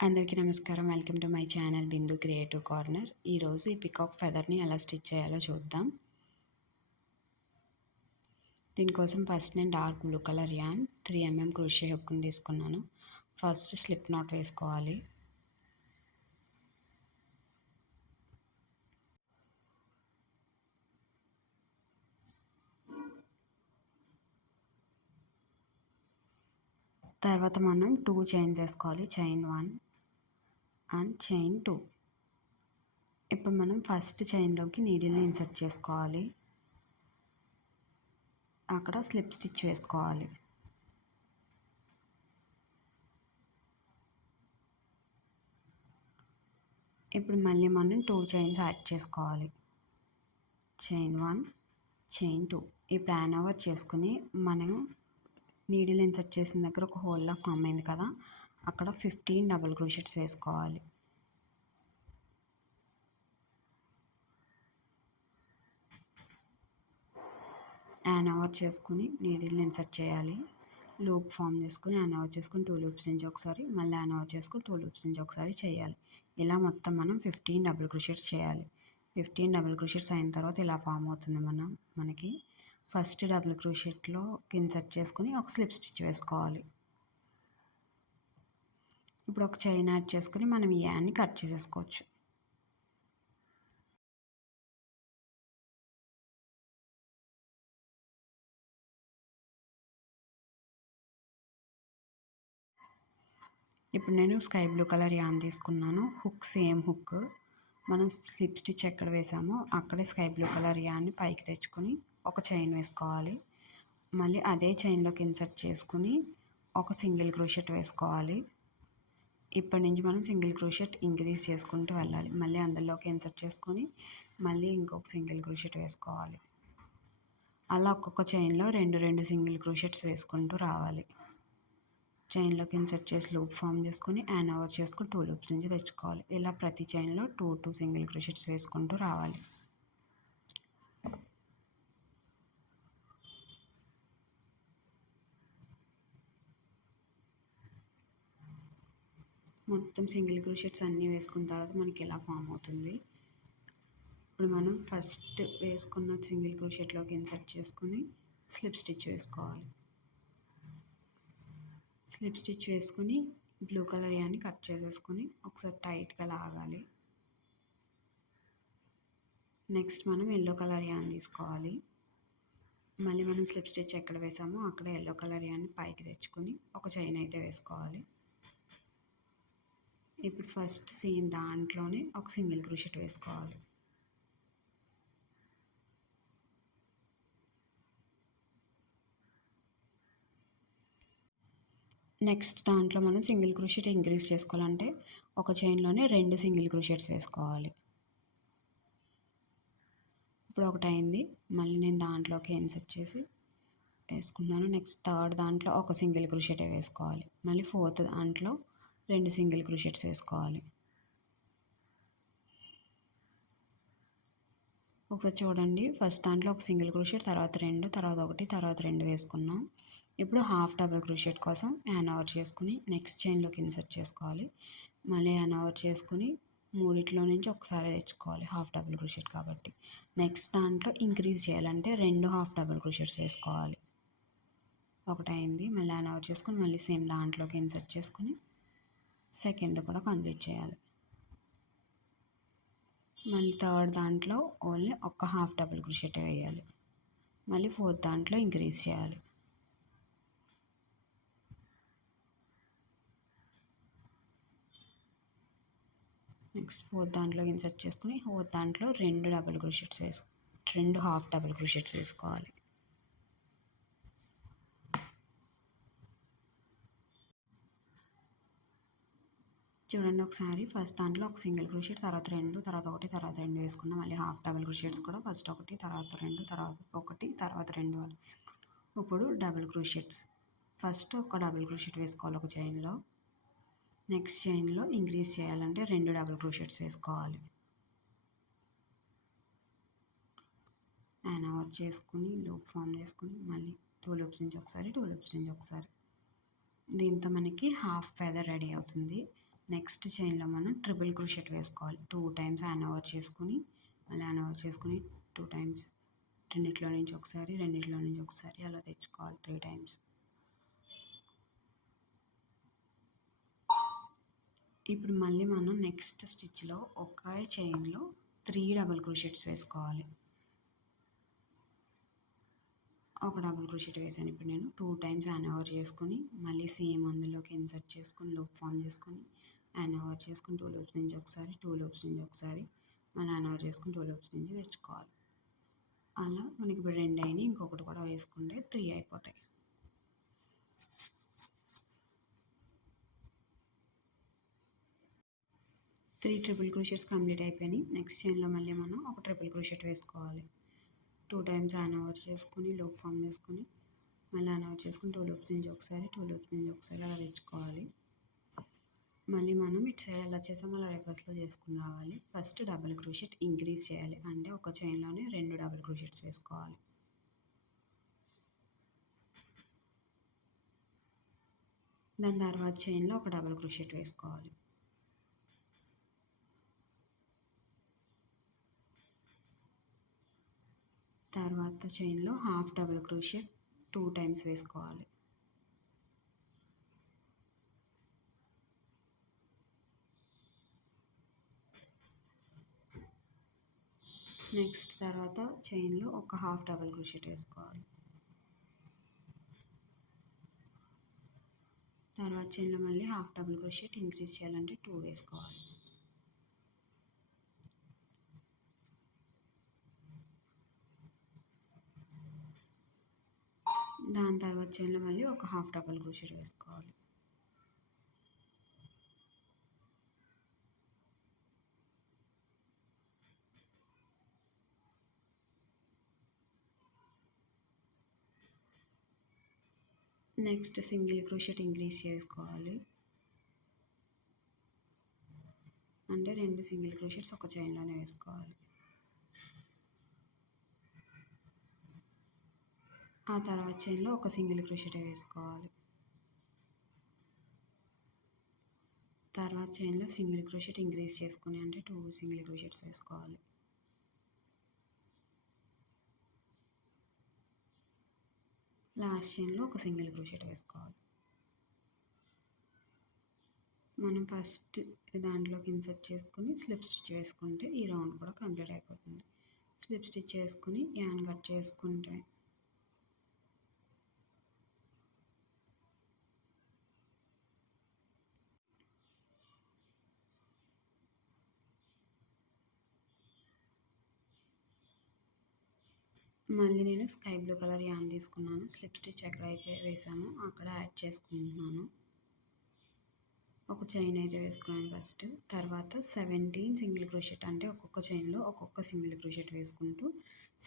అందరికీ నమస్కారం. Welcome to my channel Bindu creative corner. ఈరోజు ఈ పికాక్ ఫెదర్‌ని ఎలా స్టిచ్ చేయాలో చూద్దాం. దీనికోసం ఫస్ట్ నేను dark blue colour an 3 mm crochet హుక్‌ని తీసుకున్నాను. ఫస్ట్ స్లిప్ నాట్ వేసుకోవాలి. తర్వాత మనం 2 చైన్స్ వేసుకోవాలి. Chain 1 and chain 2. ఇప్పుడు మనం ఫస్ట్ చైన్‌లోకి నీడిల్‌ని ఇన్సర్ట్ చేసుకోవాలి. అక్కడ స్లిప్ స్టిచ్ వేసుకోవాలి. ఇప్పుడు మళ్ళీ మనం 2 చైన్స్ యాడ్ చేసుకోవాలి. Chain 1, chain 2. ఇప్పుడు యాన్ ఓవర్ చేసుకుని మనం నీడిల్ ఇన్సర్ట్ చేసిన దగ్గర ఒక హోల్లా ఫామ్ అయింది కదా, అక్కడ 15 డబుల్ క్రోషెట్స్ వేసుకోవాలి. యాన్ ఓవర్ చేసుకుని నీడిల్ని ఇన్సర్ట్ చేయాలి. లూప్ ఫామ్ చేసుకుని యాన్ ఓవర్ చేసుకుని 2 లూప్స్ నుంచి ఒకసారి, మళ్ళీ యాన్ ఓవర్ చేసుకుని 2 లూప్స్ నుంచి ఒకసారి చేయాలి. ఇలా మొత్తం మనం 15 డబుల్ క్రోషెట్స్ చేయాలి. 15 డబుల్ క్రోషెట్స్ అయిన తర్వాత ఇలా ఫామ్ అవుతుంది మనకి ఫస్ట్ డబుల్ క్రోషెట్లో ఇన్సర్ట్ చేసుకుని ఒక స్లిప్ స్టిచ్ వేసుకోవాలి. ఇప్పుడు ఒక చైన్ యాడ్ చేసుకుని మనం ఈ యాన్ని కట్ చేసేసుకోవచ్చు. ఇప్పుడు నేను స్కై బ్లూ కలర్ యాన్ తీసుకున్నాను. హుక్ సేమ్ హుక్, మనం స్లిప్ స్టిచ్ ఎక్కడ వేసామో అక్కడే స్కై బ్లూ కలర్ యాన్ని పైకి తెచ్చుకొని ఒక చైన్ వేసుకోవాలి. మళ్ళీ అదే చైన్లోకి ఇన్సర్ట్ చేసుకుని ఒక సింగిల్ క్రోషెట్ వేసుకోవాలి. ఇప్పటి నుంచి మనం సింగిల్ క్రోషెట్ ఇంక్రీజ్ చేసుకుంటూ వెళ్ళాలి. మళ్ళీ అందులోకి ఇన్సర్ట్ చేసుకొని మళ్ళీ ఇంకొక సింగిల్ క్రోషెట్ వేసుకోవాలి. అలా ఒక్కొక్క చైన్లో రెండు సింగిల్ క్రోషెట్స్ వేసుకుంటూ రావాలి. చైన్లోకి ఇన్సర్ట్ చేసి లూప్ ఫామ్ చేసుకుని యాన్ ఓవర్ చేసుకుని 2 లూప్స్ నుంచి తెచ్చుకోవాలి. ఇలా ప్రతి చైన్లో 2 సింగిల్ క్రోషెట్స్ వేసుకుంటూ రావాలి. మొత్తం సింగిల్ క్రోషెట్స్ అన్నీ వేసుకున్న తర్వాత మనకి ఇలా ఫామ్ అవుతుంది. ఇప్పుడు మనం ఫస్ట్ వేసుకున్న సింగిల్ క్రోషెట్లోకి ఇన్సర్ట్ చేసుకుని స్లిప్ స్టిచ్ వేసుకోవాలి. స్లిప్ స్టిచ్ వేసుకుని బ్లూ కలర్ యాన్ని కట్ చేసేసుకుని ఒకసారి టైట్గా లాగాలి. నెక్స్ట్ మనం ఎల్లో కలర్ యాన్ తీసుకోవాలి. మళ్ళీ మనం స్లిప్ స్టిచ్ ఎక్కడ వేసామో అక్కడ ఎల్లో కలర్ యాన్ని పైకి తెచ్చుకొని ఒక చైన్ అయితే వేసుకోవాలి. ఇప్పుడు ఫస్ట్ సేమ్ దాంట్లోనే ఒక సింగిల్ క్రోషెట్ వేసుకోవాలి. నెక్స్ట్ దాంట్లో మనం సింగిల్ క్రోషెట్ ఇంక్రీజ్ చేసుకోవాలంటే ఒక చైన్లోనే 2 సింగిల్ క్రోషెట్స్ వేసుకోవాలి. ఇప్పుడు ఒకటి అయింది, మళ్ళీ నేను దాంట్లోకి ఇన్సర్ట్ చేసి వేసుకున్నాను. నెక్స్ట్ థర్డ్ దాంట్లో ఒక సింగిల్ క్రోషెటే వేసుకోవాలి. మళ్ళీ ఫోర్త్ దాంట్లో 2 సింగిల్ క్రోషెట్స్ వేసుకోవాలి. ఒకసారి చూడండి, ఫస్ట్ దాంట్లో ఒక సింగిల్ క్రోషెట్, తర్వాత 2, తర్వాత 1, తర్వాత 2 వేసుకున్నాం. ఇప్పుడు హాఫ్ డబుల్ క్రోషెట్ కోసం యాన్ ఓవర్ చేసుకుని నెక్స్ట్ చైన్లోకి ఇన్సర్ట్ చేసుకోవాలి. మళ్ళీ యాన్ ఓవర్ చేసుకుని మూడిట్లో నుంచి ఒకసారి తెచ్చుకోవాలి, హాఫ్ డబుల్ క్రోషెట్ కాబట్టి. నెక్స్ట్ దాంట్లో ఇంక్రీజ్ చేయాలంటే 2 హాఫ్ డబుల్ క్రోషెట్స్ వేసుకోవాలి. ఒకటి అయింది, మళ్ళీ యాన్ ఓవర్ చేసుకుని మళ్ళీ సేమ్ దాంట్లోకి ఇన్సర్ట్ చేసుకుని సెకండ్ కూడా కంప్లీట్ చేయాలి. మళ్ళీ థర్డ్ దాంట్లో ఓన్లీ ఒక హాఫ్ డబుల్ క్రోషెట్ వేయాలి. మళ్ళీ ఫోర్త్ దాంట్లో ఇంక్రీజ్ చేయాలి. నెక్స్ట్ ఫోర్త్ దాంట్లో ఇన్సర్ట్ చేసుకుని ఫోర్త్ దాంట్లో 2 double crochets 2 half double crochets వేసుకోవాలి. చూడండి ఒకసారి, ఫస్ట్ దాంట్లో ఒక సింగిల్ క్రోషెట్, తర్వాత 2, తర్వాత 1, తర్వాత 2 వేసుకున్నాం. మళ్ళీ హాఫ్ డబుల్ క్రోషెట్స్ కూడా ఫస్ట్ 1, తర్వాత 2, తర్వాత 1, తర్వాత 2 అలా. ఇప్పుడు డబుల్ క్రోషెట్స్, ఫస్ట్ ఒక డబుల్ క్రోషెట్ వేసుకోవాలి ఒక చైన్లో. నెక్స్ట్ చైన్లో ఇంక్రీజ్ చేయాలంటే 2 డబుల్ క్రోషెట్స్ వేసుకోవాలి. యాన్ ఓవర్ చేసుకుని లూప్ ఫామ్ చేసుకుని మళ్ళీ 2 లూప్స్ నుంచి ఒకసారి, 2 లూప్స్ నుంచి ఒకసారి. దీంతో మనకి హాఫ్ ఫెదర్ రెడీ అవుతుంది. నెక్స్ట్ చైన్లో మనం ట్రిపుల్ క్రోషెట్ వేసుకోవాలి. 2 టైమ్స్ హ్యాండ్ ఓవర్ చేసుకుని మళ్ళీ హ్యాండ్ ఓవర్ చేసుకుని 2 టైమ్స్ రెండిట్లో నుంచి ఒకసారి రెండిట్లో నుంచి ఒకసారి అలా తెచ్చుకోవాలి 3 టైమ్స్. ఇప్పుడు మళ్ళీ మనం నెక్స్ట్ స్టిచ్లో ఒకే చైన్లో 3 డబుల్ క్రోషెట్స్ వేసుకోవాలి. ఒక డబుల్ క్రోషెట్ వేసాను. ఇప్పుడు నేను 2 టైమ్స్ హ్యాండ్ ఓవర్ చేసుకుని మళ్ళీ సేమ్ అందులోకి ఇన్సర్ట్ చేసుకుని లూప్ ఫామ్ చేసుకుని హ్యాండ్ ఓవర్ చేసుకుని 2 లూప్స్ నుంచి ఒకసారి 2 లూప్స్ నుంచి ఒకసారి మళ్ళీ హ్యాండ్ ఓవర్ చేసుకుని 2 లూప్స్ నుంచి తెచ్చుకోవాలి. అలా మనకి ఇప్పుడు 2 అయినాయి. ఇంకొకటి కూడా వేసుకుంటే 3 అయిపోతాయి. త్రీ ట్రిపుల్ క్రోషెట్స్ కంప్లీట్ అయిపోయినాయి. నెక్స్ట్ చైన్లో మళ్ళీ మనం ఒక ట్రిపుల్ క్రోషెట్ వేసుకోవాలి. 2 టైమ్స్ హ్యాండ్ ఓవర్ చేసుకుని లూప్ ఫామ్ చేసుకుని మళ్ళీ హ్యాండ్ ఓవర్ చేసుకుని 2 లూప్స్ నుంచి ఒకసారి 2 లూప్స్ నుంచి ఒకసారి అలా తెచ్చుకోవాలి. మళ్ళీ మనం ఇటు సైడ్ ఎలా చేసామో అలా రివర్స్లో చేసుకుని రావాలి. ఫస్ట్ డబుల్ క్రోషెట్ ఇంక్రీజ్ చేయాలి, అంటే ఒక చైన్లోనే 2 డబుల్ క్రోషెట్స్ వేసుకోవాలి. దాని తర్వాత చైన్లో ఒక డబుల్ క్రోషెట్ వేసుకోవాలి. తర్వాత చైన్లో హాఫ్ డబుల్ క్రోషెట్ 2 టైమ్స్ వేసుకోవాలి. నెక్స్ట్ తర్వాత చైన్లో ఒక హాఫ్ డబుల్ క్రోషెట్ వేసుకోవాలి. తర్వాత చైన్లో మళ్ళీ హాఫ్ డబుల్ క్రోషెట్ ఇంక్రీజ్ చేయాలంటే 2 వేసుకోవాలి. దాని తర్వాత చైన్లో మళ్ళీ ఒక హాఫ్ డబుల్ క్రోషెట్ వేసుకోవాలి. నెక్స్ట్ సింగిల్ క్రోషెట్ ఇంక్రీజ్ చేసుకోవాలి, అంటే 2 సింగిల్ క్రోషెట్స్ ఒక చైన్లోనే వేసుకోవాలి. ఆ తర్వాత చైన్లో ఒక సింగిల్ క్రోషెట్ వేసుకోవాలి. తర్వాత చైన్లో సింగిల్ క్రోషెట్ ఇంక్రీజ్ చేసుకుని అంటే 2 సింగిల్ క్రోషెట్స్ వేసుకోవాలి. లాస్ట్ చైన్లో ఒక సింగిల్ క్రోషెట్ వేసుకోవాలి. మనం ఫస్ట్ దాంట్లోకి ఇన్సర్ట్ చేసుకుని స్లిప్ స్టిచ్ వేసుకుంటే ఈ రౌండ్ కూడా కంప్లీట్ అయిపోతుంది. స్లిప్ స్టిచ్ వేసుకుని యాన్ కట్ చేసుకుంటే మళ్ళీ నేను స్కై బ్లూ కలర్ యాన్ తీసుకున్నాను. స్లిప్ స్టిచ్ ఎక్కడైతే వేసామో అక్కడ యాడ్ చేసుకుంటున్నాను. ఒక చైన్ అయితే వేసుకున్నాను ఫస్ట్. తర్వాత 17 సింగిల్ క్రోషెట్, అంటే ఒక్కొక్క చైన్లో ఒక్కొక్క సింగిల్ క్రోషెట్ వేసుకుంటూ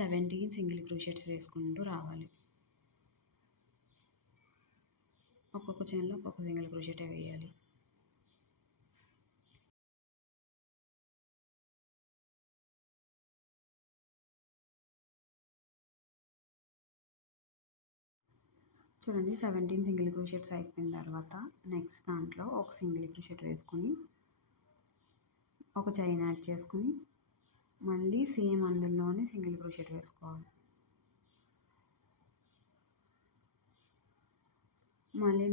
17 సింగిల్ క్రోషెట్స్ వేసుకుంటూ రావాలి. ఒక్కొక్క చైన్లో ఒక్కొక్క సింగిల్ క్రోషెటే వేయాలి. చూడండి 17 సింగిల్ క్రోషెట్స్ అయిపోయిన తర్వాత నెక్స్ట్ దాంట్లో ఒక సింగిల్ క్రోషెట్ వేసుకొని ఒక చైన్ యాడ్ చేసుకుని మళ్ళీ సేమ్ అందులోనే సింగిల్ క్రోషెట్ వేసుకోవాలి. మళ్ళీ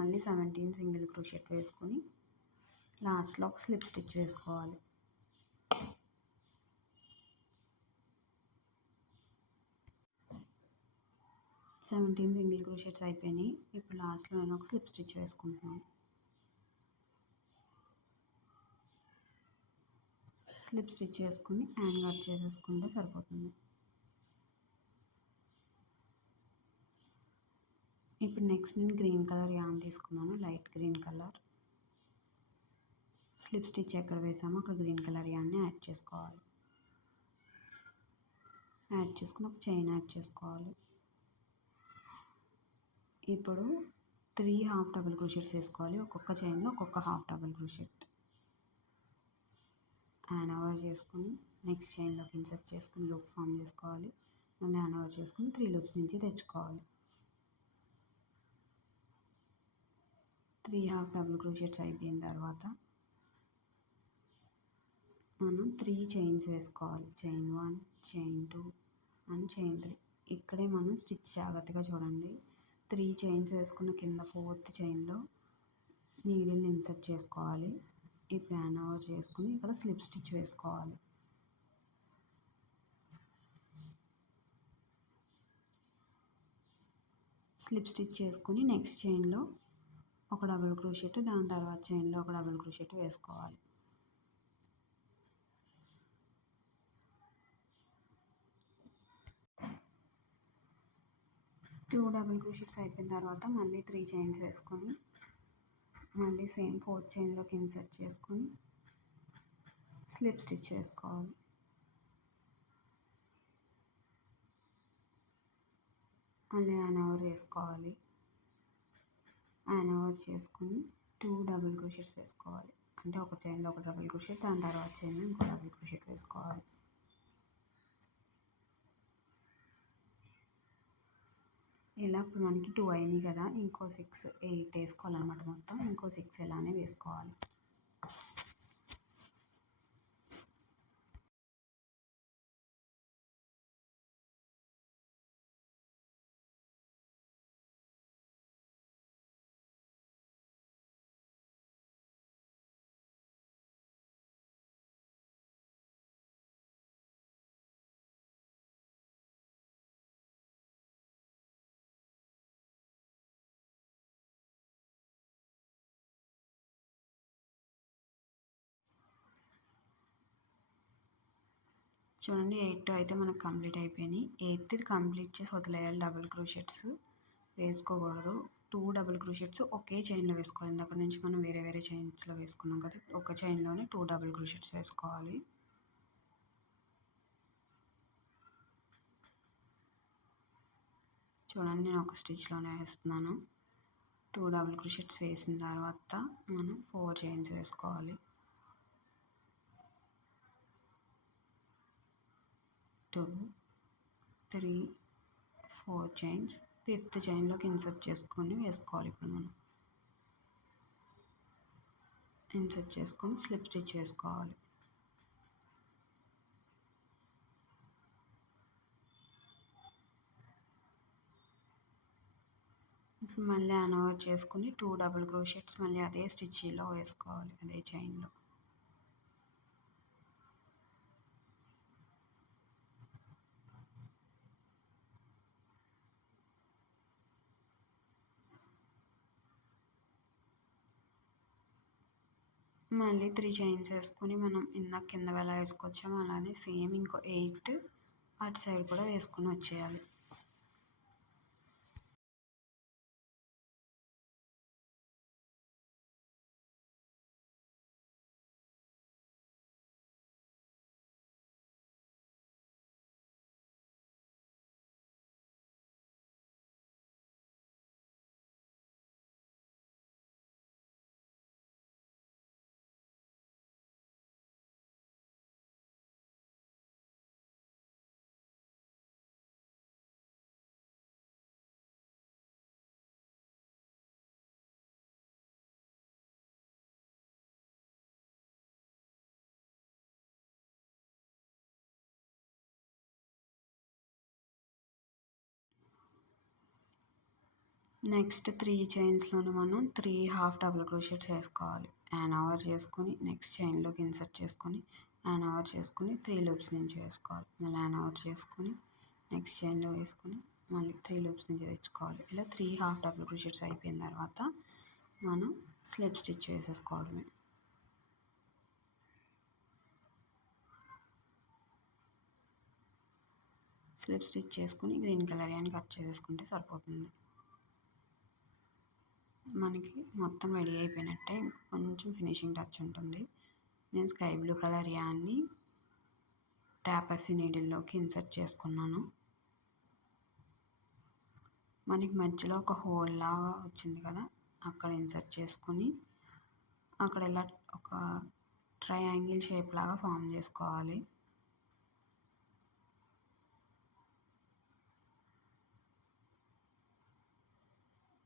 మళ్ళీ 17 సింగిల్ క్రోషెట్ వేసుకొని లాస్ట్లో ఒక స్లిప్ స్టిచ్ వేసుకోవాలి. సెవెంటీన్ సింగిల్ క్రోషెట్స్ అయిపోయినాయి. ఇప్పుడు లాస్ట్లో నేను ఒక స్లిప్ స్టిచ్ వేసుకుంటున్నాను. స్లిప్ స్టిచ్ వేసుకుని హ్యాండ్ కట్ చేసేసుకుంటే సరిపోతుంది. ఇప్పుడు నెక్స్ట్ నేను గ్రీన్ కలర్ యాన్ తీసుకున్నాను, light green colour. Slip stitch ఎక్కడ వేసామో అక్కడ గ్రీన్ కలర్ యాన్ని యాడ్ చేసుకోవాలి. యాడ్ చేసుకుని ఒక చైన్ యాడ్ చేసుకోవాలి. ఇప్పుడు 3 హాఫ్ డబుల్ క్రోషెట్స్ వేసుకోవాలి. ఒక్కొక్క చైన్లో ఒక్కొక్క half double crochet hand over చేసుకుని నెక్స్ట్ చైన్లోకి ఇన్సర్ట్ చేసుకుని లూప్ ఫామ్ చేసుకోవాలి. మళ్ళీ హ్యాండ్ ఓవర్ చేసుకుని 3 లూప్స్ నుంచి తెచ్చుకోవాలి. 3 హాఫ్ డబుల్ క్రోషెట్స్ అయిపోయిన తర్వాత మనం 3 చైన్స్ వేసుకోవాలి. Chain 1, chain 2 and chain 3. ఇక్కడే మనం స్టిచ్ జాగ్రత్తగా చూడండి. 3 చైన్స్ వేసుకున్న కింద 4th చైన్లో నీడిల్ని ఇన్సర్ట్ చేసుకోవాలి. ఈ ప్లాన్ ఓవర్ చేసుకుని ఇక్కడ స్లిప్ స్టిచ్ వేసుకోవాలి. స్లిప్ స్టిచ్ చేసుకుని నెక్స్ట్ చైన్లో ఒక డబుల్ క్రోషెట్, దాని తర్వాత చైన్లో ఒక డబుల్ క్రోషెట్ వేసుకోవాలి. 2 డబుల్ క్రోషెట్స్ అయిపోయిన తర్వాత మళ్ళీ 3 చైన్స్ వేసుకొని మళ్ళీ సేమ్ 4th చైన్లోకి ఇన్సర్ట్ చేసుకొని స్లిప్ స్టిచ్ వేసుకోవాలి. మళ్ళీ యాన్ ఓవర్ వేసుకోవాలి. యాన్ ఓవర్ చేసుకుని 2 డబుల్ క్రోషెట్స్ వేసుకోవాలి. అంటే ఒక చైన్లో ఒక డబుల్ క్రోషెట్, దాని తర్వాత చైన్లో ఇంకో డబుల్ క్రోషెట్ వేసుకోవాలి. ఇలా ఇప్పుడు మనకి 2 అయినాయి కదా, ఇంకో 6, 8 వేసుకోవాలన్నమాట. మొత్తం ఇంకో 6 ఇలానే వేసుకోవాలి. చూడండి, 8 అయితే మనకు కంప్లీట్ అయిపోయినాయి. 8th కంప్లీట్ చేసి వదిలేయాలి. డబుల్ క్రోషెట్స్ వేసుకోకూడదు. 2 డబుల్ క్రోషెట్స్ ఒకే చైన్లో వేసుకోవాలి. అక్కడ నుంచి మనం వేరే వేరే చైన్స్లో వేసుకున్నాం కదా, ఒక చైన్లోనే 2 డబుల్ క్రోషెట్స్ వేసుకోవాలి. చూడండి, నేను ఒక స్టిచ్లోనే వేస్తున్నాను. 2 డబుల్ క్రోషెట్స్ వేసిన తర్వాత మనం 4 చైన్స్ వేసుకోవాలి. 2, 3, 4 చైన్స్. 5th చైన్లోకి ఇన్సర్ట్ చేసుకొని వేసుకోవాలి. ఇప్పుడు మనం ఇన్సర్ట్ చేసుకొని స్లిప్ స్టిచ్ వేసుకోవాలి. మళ్ళీ యాన్ ఓవర్ చేసుకుని 2 డబుల్ క్రోషెట్స్ మళ్ళీ అదే స్టిచ్లో వేసుకోవాలి, అదే చైన్లో. మళ్ళీ 3 చైన్స్ వేసుకొని మనం ఇందాక కింద ఎలా వేసుకొచ్చామో అలానే సేమ్ ఇంకో 8 అటు సైడ్ కూడా వేసుకొని వచ్చేయాలి. నెక్స్ట్ 3 చైన్స్లోనే మనం 3 హాఫ్ డబుల్ క్రోషెట్స్ వేసుకోవాలి. యాన్ ఓవర్ చేసుకొని నెక్స్ట్ చైన్లోకి ఇన్సర్ట్ చేసుకొని యాన్ ఓవర్ చేసుకొని 3 లూప్స్ నుంచి వేసుకోవాలి. మళ్ళీ యాన్ ఓవర్ చేసుకొని నెక్స్ట్ చైన్లో వేసుకొని మళ్ళీ 3 లూప్స్ నుంచి తెచ్చుకోవాలి. ఇలా 3 హాఫ్ డబుల్ క్రోషెట్స్ అయిపోయిన తర్వాత మనం స్లిప్ స్టిచ్ వేసేసుకోవడమే. స్లిప్ స్టిచ్ చేసుకుని గ్రీన్ కలర్ యాన్ కట్ చేసేసుకుంటే సరిపోతుంది. మనకి మొత్తం రెడీ అయిపోయినట్టే. కొంచెం ఫినిషింగ్ టచ్ ఉంటుంది. నేను స్కై బ్లూ కలర్ యాన్ని టాపర్సీ నీడిల్లోకి ఇన్సర్ట్ చేసుకున్నాను. మనకి మధ్యలో ఒక హోల్ లాగా వచ్చింది కదా, అక్కడ ఇన్సర్ట్ చేసుకొని అక్కడ ఇలా ఒక ట్రయాంగిల్ షేప్ లాగా ఫామ్ చేసుకోవాలి.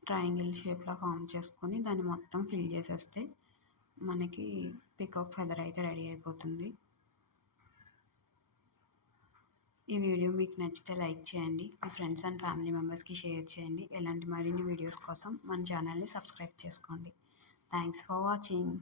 ట్రయాంగిల్ షేప్లో ఫామ్ చేసుకొని దాన్ని మొత్తం ఫిల్ చేసేస్తే మనకి పికాక్ ఫెదర్ అయితే రెడీ అయిపోతుంది. ఈ వీడియో మీకు నచ్చితే లైక్ చేయండి, మీ ఫ్రెండ్స్ అండ్ ఫ్యామిలీ మెంబర్స్కి షేర్ చేయండి. ఇలాంటి మరిన్ని వీడియోస్ కోసం మన ఛానల్ని సబ్స్క్రైబ్ చేసుకోండి. Thanks for watching.